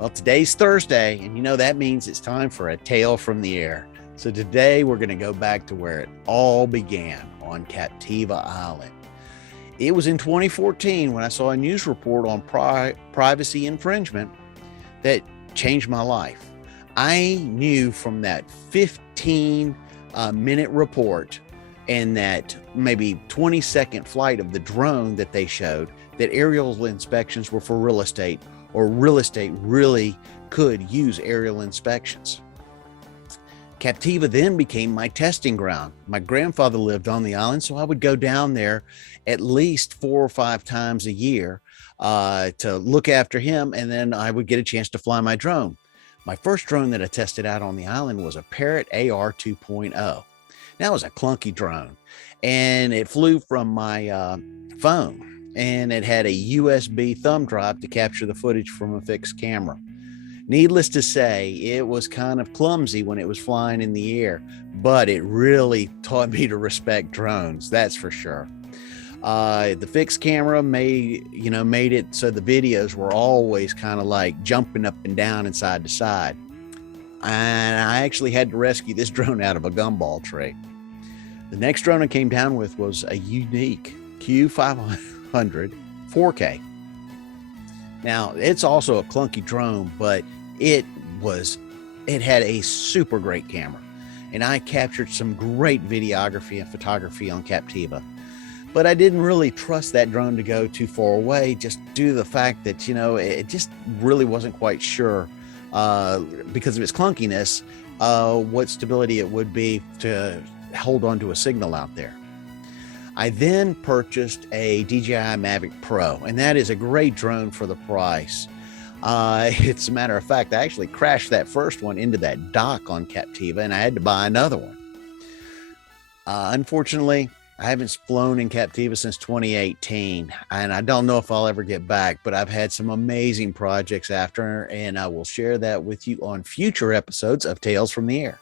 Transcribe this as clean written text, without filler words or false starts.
Well, today's Thursday, and that means it's time for a tale from the air. So today we're going to go back to where it all began on Captiva Island. It was in 2014 when I saw a news report on privacy infringement that changed my life. I knew from that 15-minute report and that maybe 20-second flight of the drone that they showed that aerial inspections were for real estate, or real estate really could use aerial inspections. Captiva then became my testing ground. My grandfather lived on the island, so I would go down there at least 4 or 5 times a year to look after him, and then I would get a chance to fly my drone. My first drone that I tested out on the island was a Parrot AR 2.0. Now, it was a clunky drone, and it flew from my phone, and it had a USB thumb drive to capture the footage from a fixed camera. Needless to say, it was kind of clumsy when it was flying in the air, but it really taught me to respect drones, that's for sure. The fixed camera made it so the videos were always kind of like jumping up and down and side to side. And I actually had to rescue this drone out of a gumball tree. The next drone I came down with was a unique Q500 4K. Now, it's also a clunky drone, but it had a super great camera, and I captured some great videography and photography on Captiva. But I didn't really trust that drone to go too far away, just due to the fact that it just really wasn't quite sure because of its clunkiness what stability it would be to hold on to a signal out there. I then purchased a DJI Mavic Pro, and that is a great drone for the price. It's a matter of fact, I actually crashed that first one into that dock on Captiva, and I had to buy another one. Unfortunately, I haven't flown in Captiva since 2018, and I don't know if I'll ever get back, but I've had some amazing projects after, and I will share that with you on future episodes of Tales from the Air.